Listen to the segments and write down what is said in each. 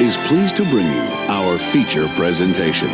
is pleased to bring you our feature presentation.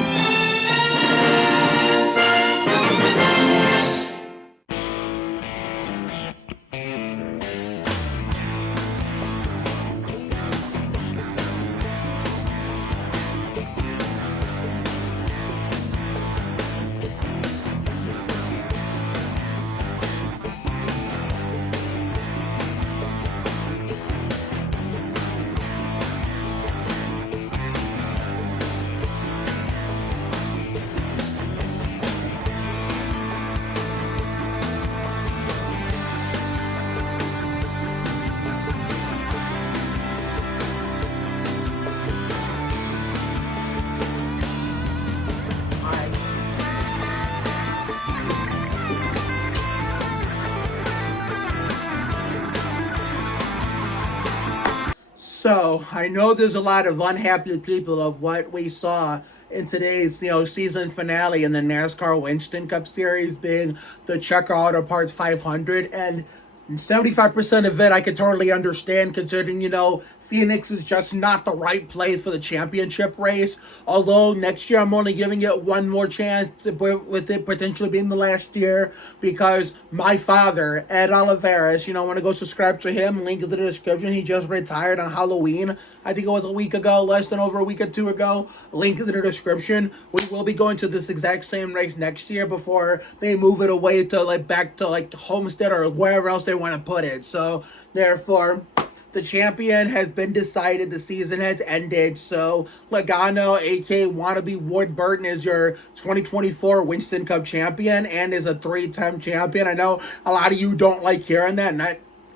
So, I know there's a lot of unhappy people of what we saw in today's, season finale in the NASCAR Winston Cup Series being the Checker Auto Parts 500, and 75% of it I could totally understand considering, Phoenix is just not the right place for the championship race. Although next year I'm only giving it one more chance with it potentially being the last year because my father, Ed Oliveras, want to go subscribe to him, link in the description. He just retired on Halloween. I think it was a week ago, less than over a week or two ago. Link in the description. We will be going to this exact same race next year before they move it away to back to Homestead or wherever else they want to put it. So therefore, the champion has been decided. The season has ended. So Logano, aka wannabe Ward Burton, is your 2024 Winston Cup champion and is a 3-time champion. I know a lot of you don't like hearing that, and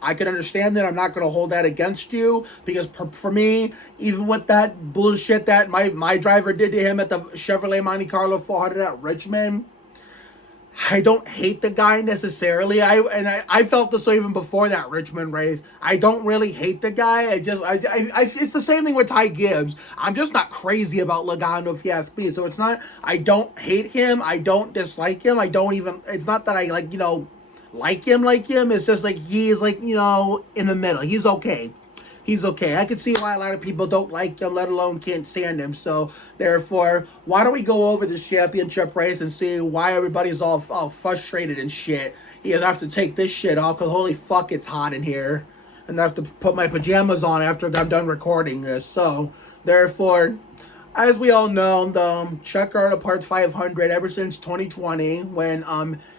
I can understand that. I'm not going to hold that against you because for me, even with that bullshit that my driver did to him at the Chevrolet Monte Carlo 400 at Richmond, I don't hate the guy necessarily. I felt this way even before that Richmond race. I don't really hate the guy. It's the same thing with Ty Gibbs. I'm just not crazy about Logano if you ask me. So it's not, I don't hate him. I don't dislike him. It's not that I like him. It's just he's in the middle. He's okay. I can see why a lot of people don't like him, let alone can't stand him. So, therefore, why don't we go over this championship race and see why everybody's all frustrated and shit. You have to take this shit off because holy fuck, it's hot in here. And I have to put my pajamas on after I'm done recording this. So, therefore, as we all know, the Checker Auto Parts 500 ever since 2020 when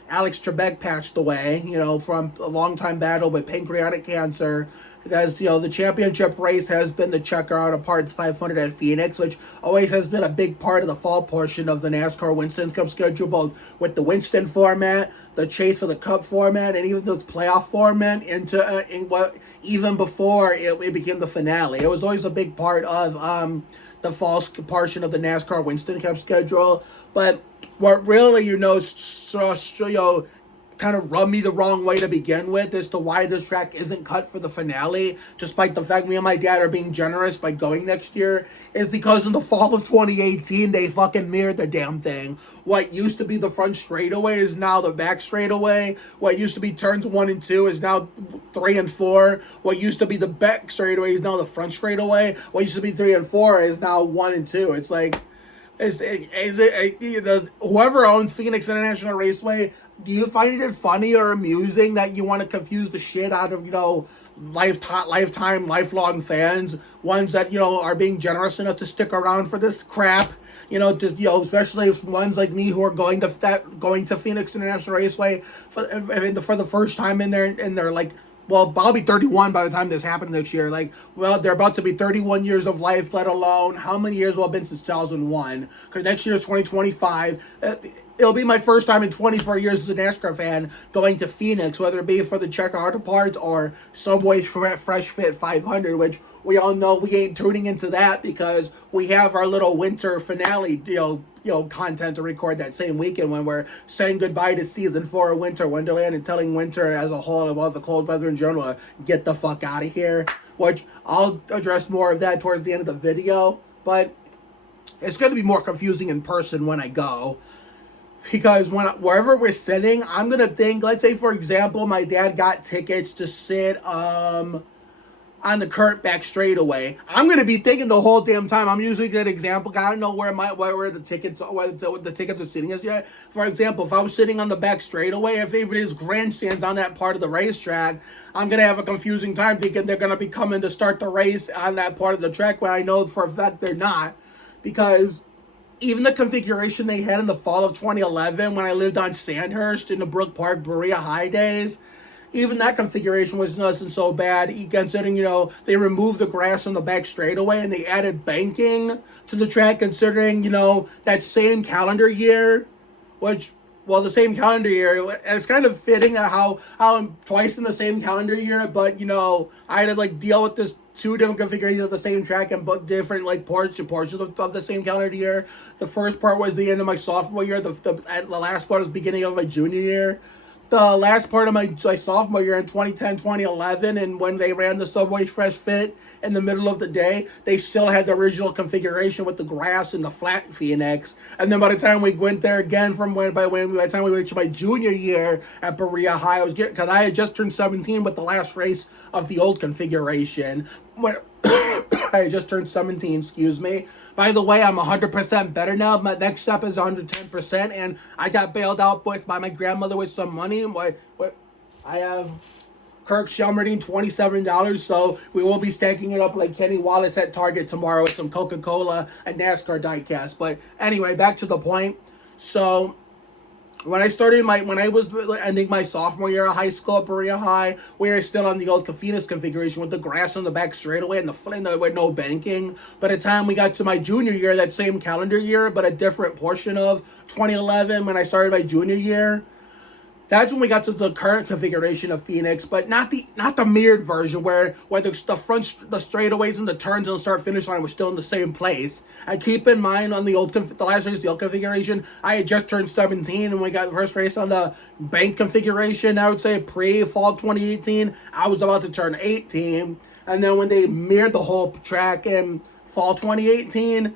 Alex Trebek passed away, from a long-time battle with pancreatic cancer. As the championship race has been the Checker Auto Parts 500 at Phoenix, which always has been a big part of the fall portion of the NASCAR Winston Cup schedule, both with the Winston format, the chase for the Cup format, and even the playoff format even before it became the finale. It was always a big part of the fall portion of the NASCAR Winston Cup schedule. But what really, kind of rubbed me the wrong way to begin with as to why this track isn't cut for the finale, despite the fact me and my dad are being generous by going next year, is because in the fall of 2018, they fucking mirrored the damn thing. What used to be the front straightaway is now the back straightaway. What used to be turns 1 and 2 is now 3 and 4. What used to be the back straightaway is now the front straightaway. What used to be 3 and 4 is now 1 and 2. It's whoever owns Phoenix International Raceway, do you find it funny or amusing that you want to confuse the shit out of, lifelong fans, ones that, are being generous enough to stick around for this crap, especially if ones like me who are going to Phoenix International Raceway for the first time in their well, I'll be 31 by the time this happens next year. They're about to be 31 years of life, let alone how many years will have been since 2001. Because next year is 2025. It'll be my first time in 24 years as a NASCAR fan going to Phoenix, whether it be for the Checker Auto Parts or Subway Fresh Fit 500, which we all know we ain't tuning into that because we have our little winter finale content to record that same weekend when we're saying goodbye to season 4 of Winter Wonderland and telling winter as a whole about the cold weather in general to get the fuck out of here, which I'll address more of that towards the end of the video, but it's going to be more confusing in person when I go. Because wherever we're sitting, I'm going to think, let's say, for example, my dad got tickets to sit, I on the current back straightaway. I'm gonna be thinking the whole damn time. I'm using an example. I don't know where the tickets are sitting is yet. For example, if I was sitting on the back straightaway, if it is grandstands on that part of the racetrack, I'm gonna have a confusing time thinking they're gonna be coming to start the race on that part of the track when I know for a fact they're not, because even the configuration they had in the fall of 2011 when I lived on Sandhurst in the Brook Park Berea High days, even that configuration wasn't so bad, considering, they removed the grass on the back straightaway and they added banking to the track, considering, that same calendar year, the same calendar year, it's kind of fitting that how twice in the same calendar year, but, I had to, deal with this two different configurations of the same track and different portions of the same calendar year. The first part was the end of my sophomore year. The last part was the beginning of my junior year. The last part of my sophomore year in 2010, 2011, and when they ran the Subway Fresh Fit in the middle of the day, they still had the original configuration with the grass and the flat Phoenix. And then by the time we went there again, by the time we reached my junior year at Berea High, because I had just turned 17 with the last race of the old configuration. When I just turned 17, excuse me. By the way, I'm 100% better now. My next step is 110%, and I got bailed out by my grandmother with some money. I have Kirk Shelmerdine $27, so we will be stacking it up like Kenny Wallace at Target tomorrow with some Coca-Cola and NASCAR diecast. But anyway, back to the point. So when I was ending my sophomore year of high school at Berea High, we were still on the old Phoenix configuration with the grass on the back straightaway and with no banking. By the time we got to my junior year, that same calendar year, but a different portion of 2011 when I started my junior year, that's when we got to the current configuration of Phoenix, but not the mirrored version where the straightaways and the turns and the start finish line were still in the same place. And keep in mind, on the last race, the old configuration, I had just turned 17, and we got the first race on the bank configuration. I would say pre-fall 2018, I was about to turn 18, and then when they mirrored the whole track in fall 2018,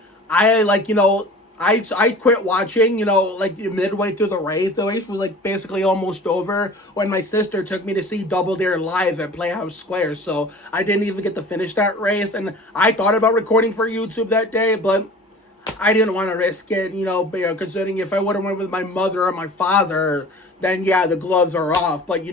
I quit watching, midway through the race. The race was basically almost over when my sister took me to see Double Dare live at Playhouse Square. So I didn't even get to finish that race. And I thought about recording for YouTube that day, but I didn't want to risk it, considering if I would have went with my mother or my father, then yeah, the gloves are off. But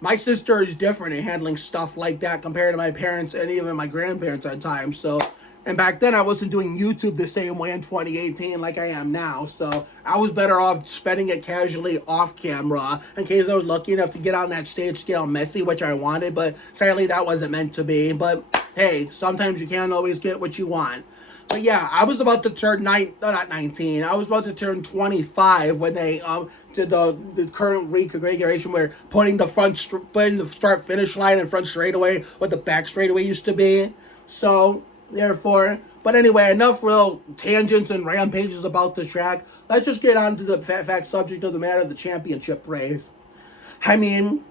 my sister is different in handling stuff like that compared to my parents and even my grandparents at times. So. And back then, I wasn't doing YouTube the same way in 2018 like I am now. So I was better off spending it casually off camera in case I was lucky enough to get on that stage to get all messy, which I wanted. But sadly, that wasn't meant to be. But hey, sometimes you can't always get what you want. But yeah, I was about to turn not 19. I was about to turn 25 when they did the current reconfiguration where putting the start finish line in front straightaway what the back straightaway used to be. So. Therefore, but anyway, enough real tangents and rampages about the track. Let's just get on to the fact subject of the matter, the championship race. I mean,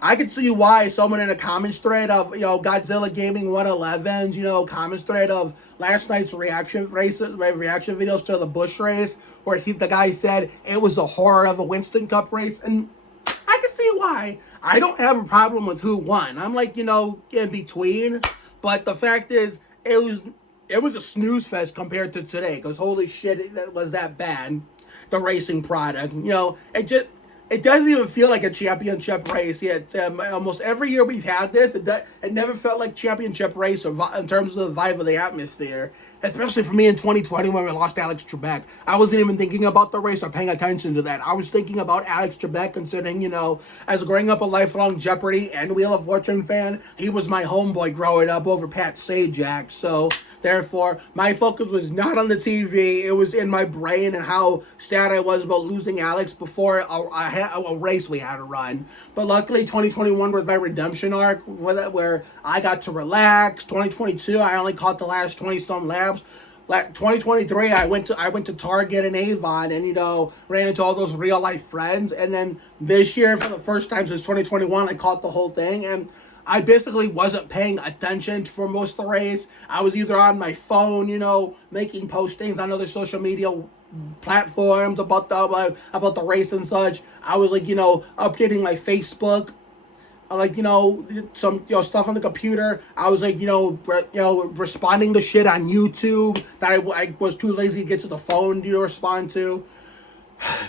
I could see why someone in a comments thread of, Godzilla Gaming 111's, comments thread of last night's reaction videos to the Busch race, where the guy said it was a horror of a Winston Cup race, and I can see why. I don't have a problem with who won. I'm in between, but the fact is, it was a snooze fest compared to today, because holy shit, it was that bad. The racing product, it doesn't even feel like a championship race yet. Almost every year we've had this, it never felt like championship race in terms of the vibe of the atmosphere. Especially for me in 2020 when we lost Alex Trebek. I wasn't even thinking about the race or paying attention to that. I was thinking about Alex Trebek, considering, as growing up a lifelong Jeopardy and Wheel of Fortune fan, he was my homeboy growing up over Pat Sajak. So therefore, my focus was not on the TV. It was in my brain and how sad I was about losing Alex before a race we had to run. But luckily, 2021 was my redemption arc where I got to relax. 2022, I only caught the last 20-some laps. 2023, I went to Target and Avon and, ran into all those real life friends. And then this year, for the first time since 2021, I caught the whole thing. And I basically wasn't paying attention for most of the race. I was either on my phone, making postings on other social media platforms about the race and such. I was updating my Facebook like, some, stuff on the computer. I was like, responding to shit on YouTube that I was too lazy to get to the phone to respond to.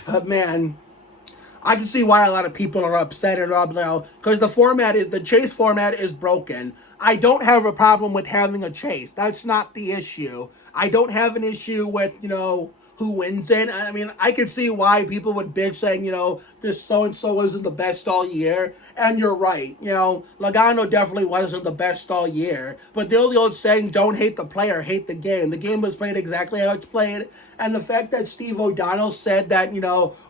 But man, I can see why a lot of people are upset and up now, because the chase format is broken. I don't have a problem with having a chase. That's not the issue. I don't have an issue with, who wins it. I mean, I could see why people would bitch saying, this so-and-so wasn't the best all year. And you're right. Logano definitely wasn't the best all year. But the old saying, don't hate the player, hate the game. The game was played exactly how it's played. And the fact that Steve O'Donnell said that,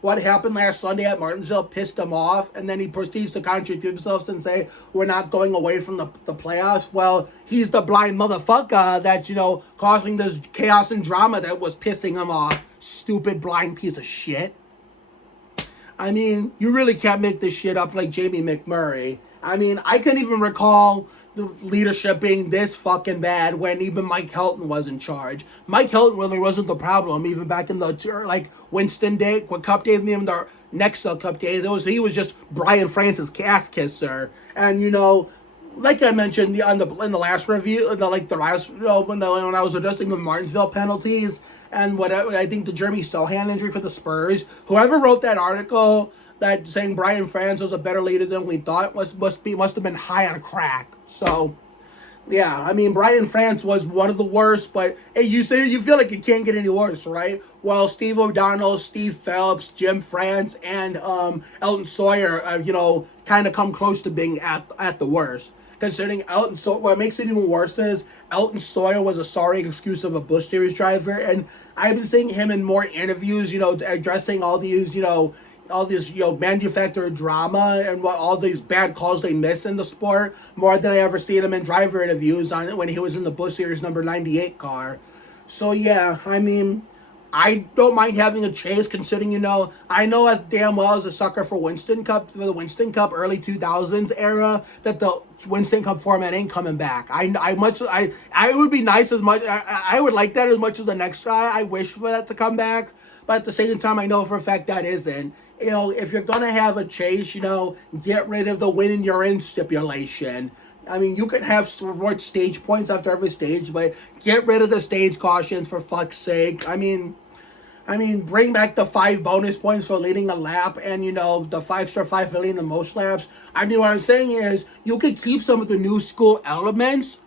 what happened last Sunday at Martinsville pissed him off, and then he proceeds to contradict himself and say, we're not going away from the playoffs. Well, he's the blind motherfucker that's, causing this chaos and drama that was pissing him off. Stupid blind piece of shit. I mean, you really can't make this shit up like Jamie McMurray. I mean, I can't even recall the leadership being this fucking bad when even Mike Helton was in charge. Mike Helton really wasn't the problem, even back in the Winston Day, Cup days, and even the next Cup days. He was just Brian Francis' ass kisser, and like I mentioned in the last review, when I was addressing the Martinsville penalties and what I think the Jeremy Sohan injury for the Spurs. Whoever wrote that article that saying Brian Francis was a better leader than we thought must have been high on crack. So yeah, I mean, Brian Francis was one of the worst, but hey, you feel like it can't get any worse, right? Well, Steve O'Donnell, Steve Phelps, Jim France, and Elton Sawyer, kind of come close to being at the worst. Considering what makes it even worse is Elton Sawyer was a sorry excuse of a Busch Series driver, and I've been seeing him in more interviews, addressing all these, manufactured drama and what all these bad calls they miss in the sport more than I ever seen him in driver interviews on it when he was in the Busch Series number 98 car. So yeah, I mean, I don't mind having a chase, considering, I know as damn well as a sucker for the Winston Cup early 2000s era, that the Winston Cup format ain't coming back. I would be nice as much, I would like that as much as the next guy. I wish for that to come back, but at the same time, I know for a fact that isn't. If you're gonna have a chase, get rid of the win and you're in stipulation. I mean, you can have reward stage points after every stage, but get rid of the stage cautions for fuck's sake. I mean, bring back the 5 bonus points for leading a lap and, the extra 5 for leading the most laps. I mean, what I'm saying is you could keep some of the new school elements,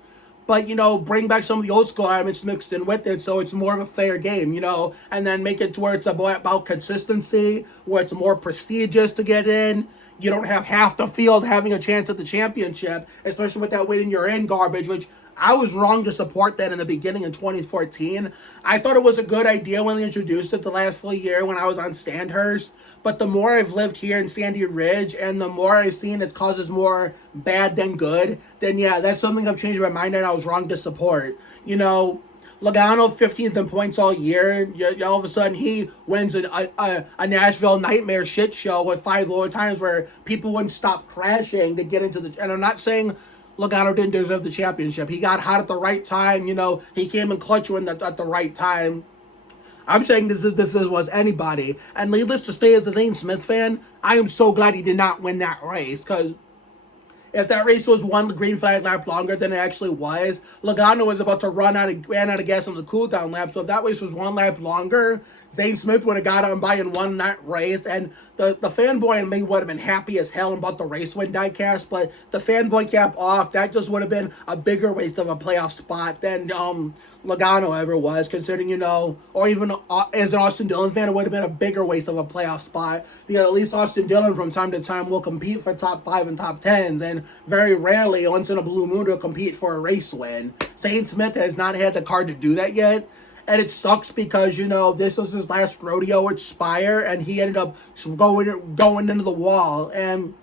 but, bring back some of the old school elements mixed in with it so it's more of a fair game, and then make it to where it's about consistency, where it's more prestigious to get in. You don't have half the field having a chance at the championship, especially with that win you're in garbage, which I was wrong to support that in the beginning in 2014. I thought it was a good idea when they introduced it the last full year when I was on Sandhurst. But the more I've lived here in Sandy Ridge and the more I've seen it causes more bad than good, then yeah, that's something I've changed my mind and I was wrong to support. Logano 15th in points all year. All of a sudden he wins a Nashville nightmare shit show with 5 overtimes where people wouldn't stop crashing to get into the. And I'm not saying Logano didn't deserve the championship. He got hot at the right time. He came in clutch at the right time. I'm saying this was anybody. And needless to say, as a Zane Smith fan, I am so glad he did not win that race, because if that race was one green flag lap longer than it actually was, Logano was about to ran out of gas on the cool down lap. So if that race was 1 lap longer, Zane Smith would have got on by and won that race. And the fanboy in me would have been happy as hell about the race win diecast. But the fanboy cap off, that just would have been a bigger waste of a playoff spot than Logano ever was, considering, or even as an Austin Dillon fan, it would have been a bigger waste of a playoff spot. Because at least Austin Dillon from time to time will compete for top 5 and top 10s. And very rarely, once in a blue moon, to compete for a race win. Zane Smith has not had the card to do that yet. And it sucks because, this was his last rodeo at Spire, and he ended up going into the wall. And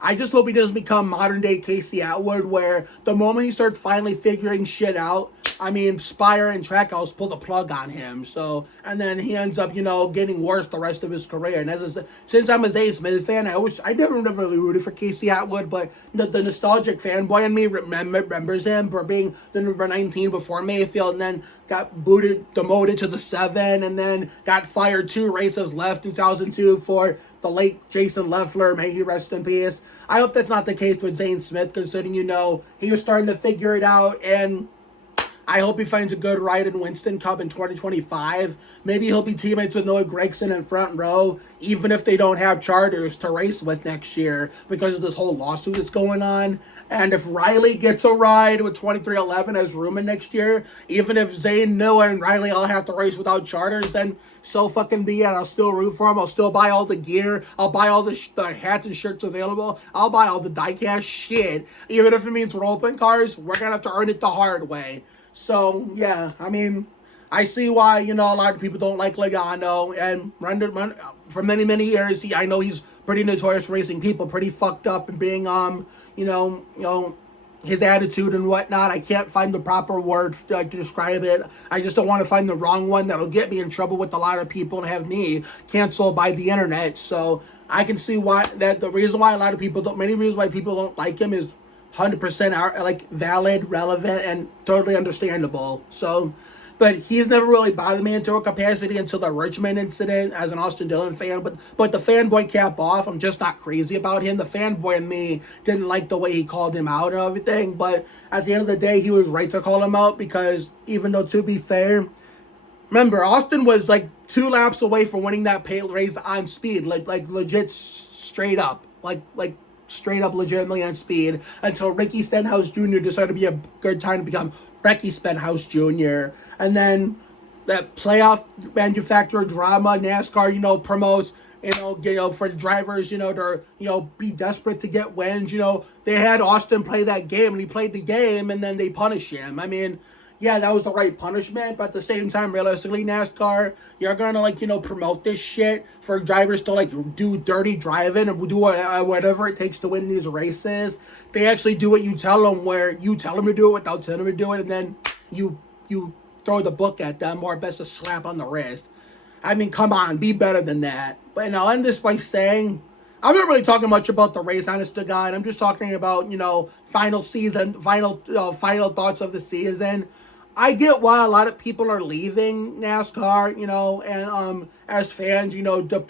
I just hope he doesn't become modern-day Casey Atwood, where the moment he starts finally figuring shit out, I mean, Spire and Trackhouse pull the plug on him. So, and then he ends up, getting worse the rest of his career. And since I'm a Zane Smith fan, I never really rooted for Casey Atwood, but the nostalgic fanboy in me remembers him for being the number 19 before Mayfield, and then got demoted to the 7, and then got fired 2 races left in 2002 for the late Jason Leffler. May he rest in peace. I hope that's not the case with Zane Smith, considering, he was starting to figure it out, and I hope he finds a good ride in Winston Cup in 2025. Maybe he'll be teammates with Noah Gragson in front row, even if they don't have charters to race with next year because of this whole lawsuit that's going on. And if Riley gets a ride with 2311 as Rumen next year, even if Zane, Noah, and Riley all have to race without charters, then so fucking be it. I'll still root for him. I'll still buy all the gear. I'll buy all the hats and shirts available. I'll buy all the diecast shit. Even if it means we're open cars, we're going to have to earn it the hard way. So, yeah, I mean, I see why, a lot of people don't like Logano, and for many, many years, I know he's pretty notorious for racing people, pretty fucked up and being, his attitude and whatnot. I can't find the proper word to describe it. I just don't want to find the wrong one that'll get me in trouble with a lot of people and have me canceled by the internet. So I can see why the reason why many reasons why people don't like him is 100% valid, relevant, and totally understandable. So, but he's never really bothered me into a capacity until the Richmond incident as an Austin Dillon fan. But the fanboy cap off, I'm just not crazy about him. The fanboy in me didn't like the way he called him out and everything. But at the end of the day, he was right to call him out, because even though, to be fair, remember, Austin was 2 laps away from winning that race on speed, legit straight up, straight up legitimately on speed, until Ricky Stenhouse Jr. decided to be a good time to become Ricky Stenhouse Jr. And then that playoff manufacturer drama NASCAR, promotes, for drivers, to, be desperate to get wins. They had Austin play that game, and he played the game, and then they punish him. I mean, yeah, that was the right punishment, but at the same time, realistically, NASCAR, you're gonna, promote this shit for drivers to, do dirty driving and do whatever it takes to win these races. They actually do what you tell them, where you tell them to do it without telling them to do it, and then you throw the book at them, or best a slap on the wrist. I mean, come on, be better than that. But I'll end this by saying, I'm not really talking much about the race, honest to God. I'm just talking about, final thoughts of the season. I get why a lot of people are leaving NASCAR, and as fans,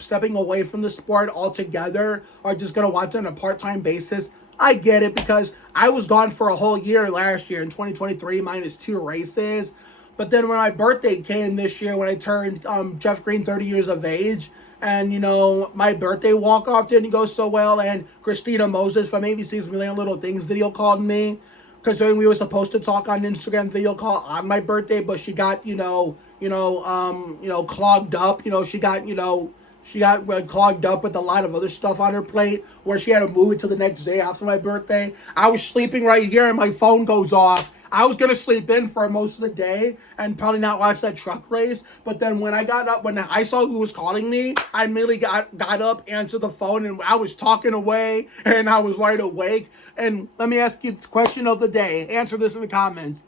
stepping away from the sport altogether, or just going to watch it on a part-time basis. I get it, because I was gone for a whole year last year in 2023, minus 2 races. But then when my birthday came this year, when I turned Jeff Green 30 years of age, and, my birthday walk-off didn't go so well, and Christina Moses from ABC's Million Little Things video called me, considering we were supposed to talk on Instagram video call on my birthday, but she got, clogged up. She got clogged up with a lot of other stuff on her plate, where she had to move it to the next day after my birthday. I was sleeping right here, and my phone goes off. I was going to sleep in for most of the day and probably not watch that truck race. But then when I got up, when I saw who was calling me, I immediately got up, answered the phone, and I was talking away, and I was wide awake. And let me ask you the question of the day. Answer this in the comments.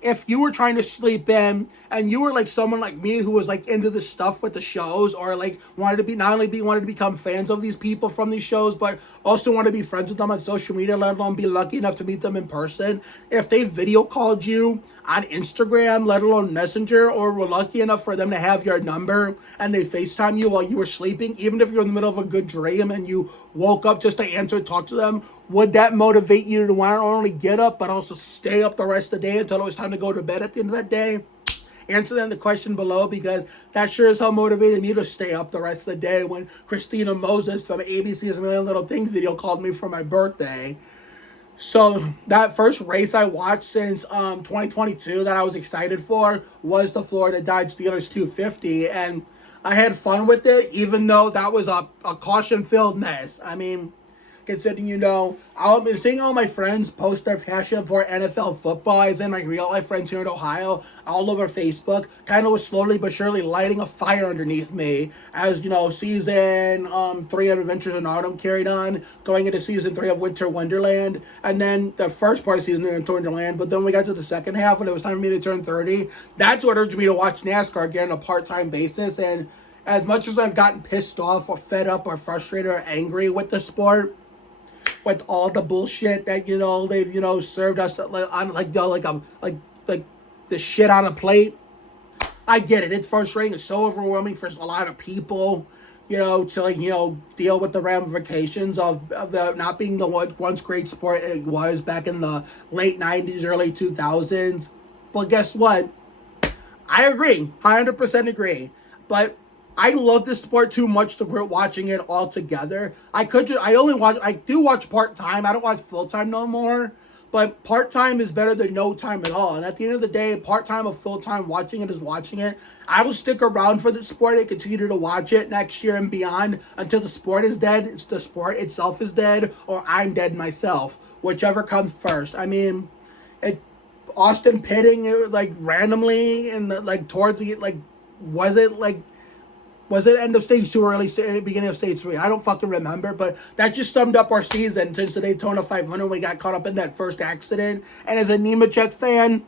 If you were trying to sleep in, and you were someone like me who was into this stuff with the shows, or wanted to become fans of these people from these shows, but also want to be friends with them on social media, let alone be lucky enough to meet them in person. If they video called you on Instagram, let alone Messenger, or were lucky enough for them to have your number, and they FaceTime you while you were sleeping, even if you're in the middle of a good dream and you woke up just to answer and talk to them, would that motivate you to want to not only get up, but also stay up the rest of the day until it was time to go to bed at the end of that day? Answer them the question below, because that sure as hell motivated me to stay up the rest of the day when Christina Moses from ABC's Million Little Things video called me for my birthday. So that first race I watched since 2022 that I was excited for was the Florida Dodge Dealers 250, and I had fun with it, even though that was a caution-filled mess. I mean, considering, I've been seeing all my friends post their passion for NFL football, as in my real life friends here in Ohio, all over Facebook, kind of was slowly but surely lighting a fire underneath me as, season 3 of Adventures in Autumn carried on, going into season 3 of Winter Wonderland, and then the first part of season 3 of Winter Wonderland, but then we got to the second half when it was time for me to turn 30. That's what urged me to watch NASCAR again on a part-time basis, and as much as I've gotten pissed off or fed up or frustrated or angry with the sport, with all the bullshit that they've served us on like the shit on a plate, I get it. It's frustrating. It's so overwhelming for a lot of people, to deal with the ramifications of the not being the once great sport it was back in the late 90s, early 2000s. But guess what? I agree, 100% agree. But I love this sport too much to quit watching it all together. I do watch part-time. I don't watch full-time no more. But part-time is better than no time at all. And at the end of the day, part-time or full-time, watching it is watching it. I will stick around for the sport and continue to watch it next year and beyond until the sport is dead. It's the sport itself is dead, or I'm dead myself. Whichever comes first. I mean, Austin pitting randomly in towards the was it end of stage 2 or early beginning of stage 3? I don't fucking remember, but that just summed up our season since the Daytona 500. We got caught up in that first accident. And as a Nemechek fan,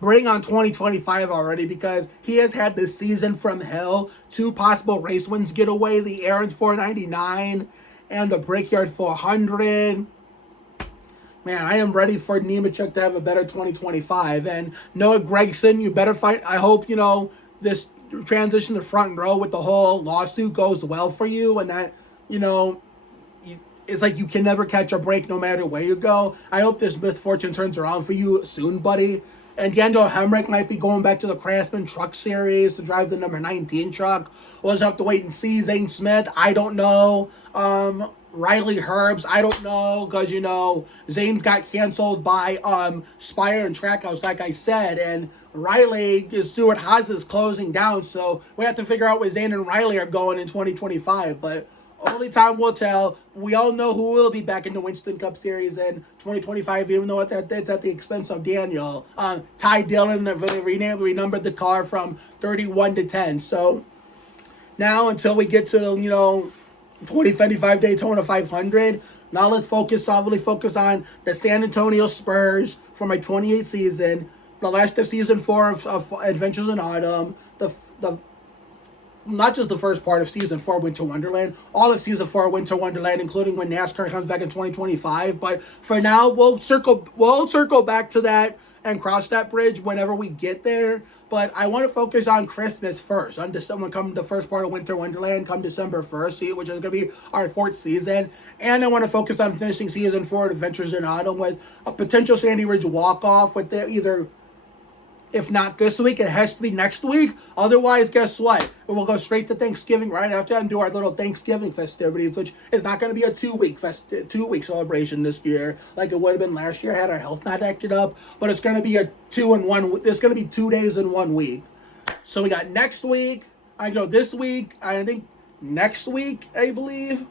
bring on 2025 already, because he has had this season from hell. 2 possible race wins get away, the Aaron's 499 and the Brickyard 400. Man, I am ready for Nemechek to have a better 2025. And Noah Gragson, you better fight. I hope, this transition to front row with the whole lawsuit goes well for you, and that it's like you can never catch a break no matter where you go. I hope this misfortune turns around for you soon, buddy. And Daniel Hemrick might be going back to the Craftsman Truck Series to drive the number 19 truck. We'll just have to wait and see. Zane Smith, I don't know. Riley Herbs, I don't know, because Zane got canceled by Spire and Trackhouse, like I said, and Riley Stuart Haas is closing down, so we have to figure out where Zane and Riley are going in 2025. But only time will tell. We all know who will be back in the Winston Cup Series in 2025, even though it's at the expense of Daniel. Ty Dillon renumbered the car from 31 to 10. So now until we get to 2025 Daytona 500. Now let's focus on the San Antonio Spurs for my 28th season, the last of season 4 of Adventures in Autumn, the not just the first part of season 4 Winter Wonderland, all of season 4 Winter Wonderland, including when NASCAR comes back in 2025. But for now, we'll circle back to that and cross that bridge whenever we get there. But I want to focus on Christmas first. On December, come the first part of Winter Wonderland, come December 1st, which is going to be our 4th season. And I want to focus on finishing season 4 of Adventures in Autumn with a potential Sandy Ridge walk-off with either, if not this week, it has to be next week. Otherwise, guess what? We'll go straight to Thanksgiving right after and do our little Thanksgiving festivities, which is not going to be a 2-week celebration this year like it would have been last year had our health not acted up. But it's going to be a 2-in-1. There's going to be 2 days in 1 week. So we got next week. This week. I think next week, I believe.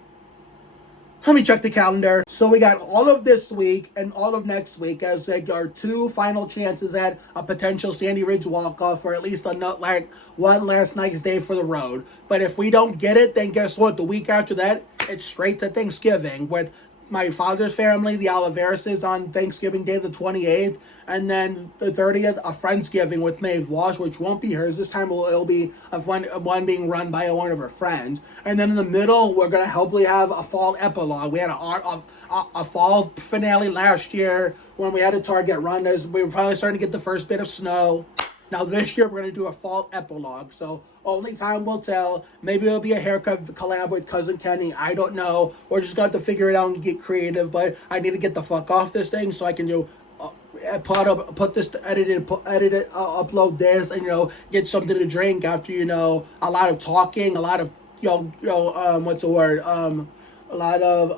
Let me check the calendar. So we got all of this week and all of next week as our 2 final chances at a potential Sandy Ridge walk-off, or at least one last nice day for the road. But if we don't get it, then guess what? The week after that, it's straight to Thanksgiving with my father's family, the Oliverases, on Thanksgiving Day the 28th, and then the 30th, a Friendsgiving with Maeve Walsh, which won't be hers. This time it'll be one being run by one of her friends. And then in the middle, we're going to hopefully have a fall epilogue. We had a fall finale last year when we had a Target run. We were finally starting to get the first bit of snow. Now this year, we're going to do a fall epilogue. So only time will tell. Maybe it'll be a haircut collab with Cousin Kenny. I don't know. We're just going to have to figure it out and get creative. But I need to get the fuck off this thing so I can put this, edit it, upload this, and get something to drink after a lot of talking, a lot of what's the word? A lot of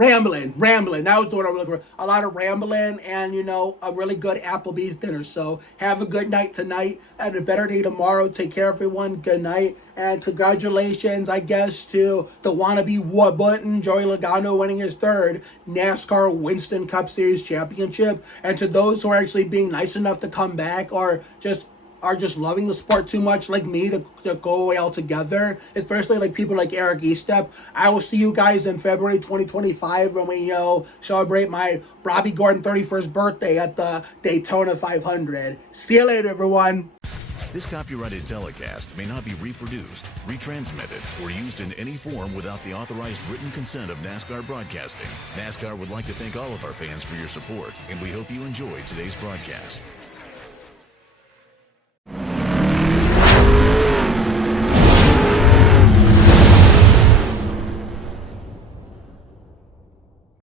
Rambling. That was the word I was looking for. A lot of rambling and, a really good Applebee's dinner. So have a good night tonight and a better day tomorrow. Take care, everyone. Good night. And congratulations, I guess, to the wannabe what button, Joey Logano winning his third NASCAR Winston Cup Series championship. And to those who are actually being nice enough to come back or just loving the sport too much like me to go away altogether, especially like people like Eric Estep. I will see you guys in February 2025 when we, celebrate my Robby Gordon 31st birthday at the Daytona 500. See you later, everyone. This copyrighted telecast may not be reproduced, retransmitted, or used in any form without the authorized written consent of NASCAR Broadcasting. NASCAR would like to thank all of our fans for your support, and we hope you enjoyed today's broadcast.